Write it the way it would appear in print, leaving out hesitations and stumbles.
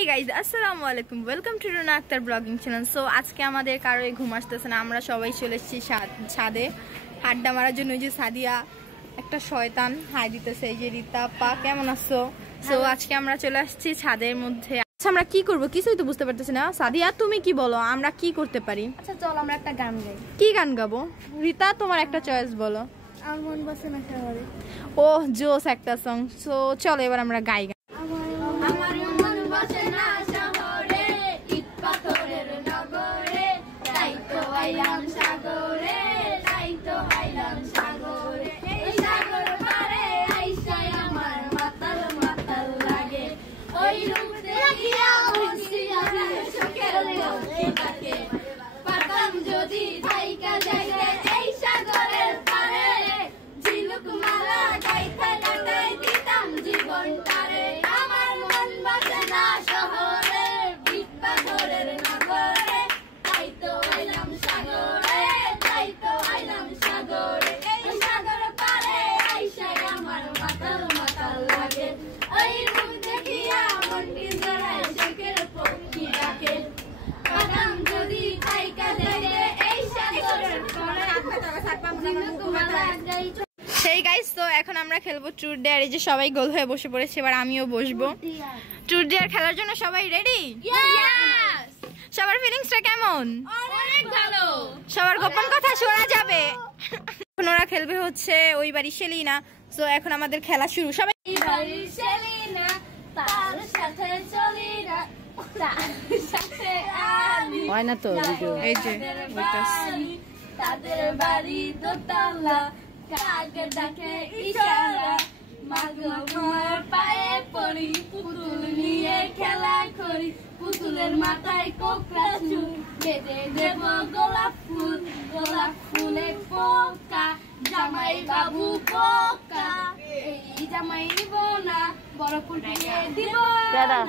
Hey guys, আসসালামু আলাইকুম, welcome to Runa Akter blogging channel. So আজকে আমাদের কারোই ঘুম আসতেছে না, আমরা সবাই চলে এসেছি ছাদে আড্ডা মারার জন্য। যে সাদিয়া একটা শয়তান হাই দিতেছে, এই যে রিতা পা কেমন আছো? সো আজকে আমরা চলে আসছি ছাদের মধ্যে। আচ্ছা আমরা কি করব কিছুই তো বুঝতে পারতেছি না। সাদিয়া তুমি কি বলো, আমরা কি করতে পারি? আচ্ছা চল আমরা একটা গান গাই। কি গান গাবো? রিতা তোমার একটা চয়েস বলো। আমার মন বসে না শহরে। ওহ জোস একটা সং। সো চলো এবার আমরা গাই। আমার মন বসে না শহরে, ইট পাথরের নগরে, তাই তো আইলাম সাগরে, তাই তো আইলাম সাগরে। এই সাগর পারে আইসাই আমার মাতাল মাতাল লাগে, ওই রূপ দেখিয়া হইছিয়া শোকের লক্ষ্মী থাকে। পাতাম যদি থাইকা যাইতে এই সাগরের পারে, ঝিনুক মালা গাইতে কাটাই দিতাম জীবনটারে। আমার মন বসে না শহরে, ইট পাথরের নগরে, তাই তো আইলাম সাগরে, তাই তো আইলাম সাগরে। এই সাগর পারে আইসাই আমার মাতাল মাতাল লাগে, ওই রূপ দেখিয়া মনটি জড়ায় শোকের পক্ষী ডাকে। পাতাম যদি থাইকা যাইতে এই সাগরের পারে, ঝিনুক মালা গাইতে। সেই গাইস, তো এখন আমরা খেলবো ট্রুথ ডেয়ার। এই যে সবাই গোল হয়ে বসে পড়েছে, এবার আমিও বসবো। ট্রুথ ডেয়ার খেলার জন্য সবাই রেডি? সবার ফিলিংসটা কেমন? অনেক ভালো। সবার গোপন কথা শোনা যাবে। এখন ওরা খেলবে হচ্ছে ওই বাড়ি সেলিনা। সো এখন আমাদের খেলা শুরু। সবাই এই বাড়ির সেলিনা, তার সাথে চলি না, তার সাথে আমি। হয় না তো ভিডিও। এই যে তাদের বাড়ি দোতলা, কাক ডাকে ইশারা, মাগো আমার পায়ে পড়ি, পুতুল নিয়ে খেলা করি, পুতুলের মাথায় কোকড়া চুল, বেঁধে দেব গোলাপ ফুল, গোলাপ ফুলে পোকা, জামাই বাবু পোকা, এই জামাই নিব না, বড় ফুল দিয়ে দিব না।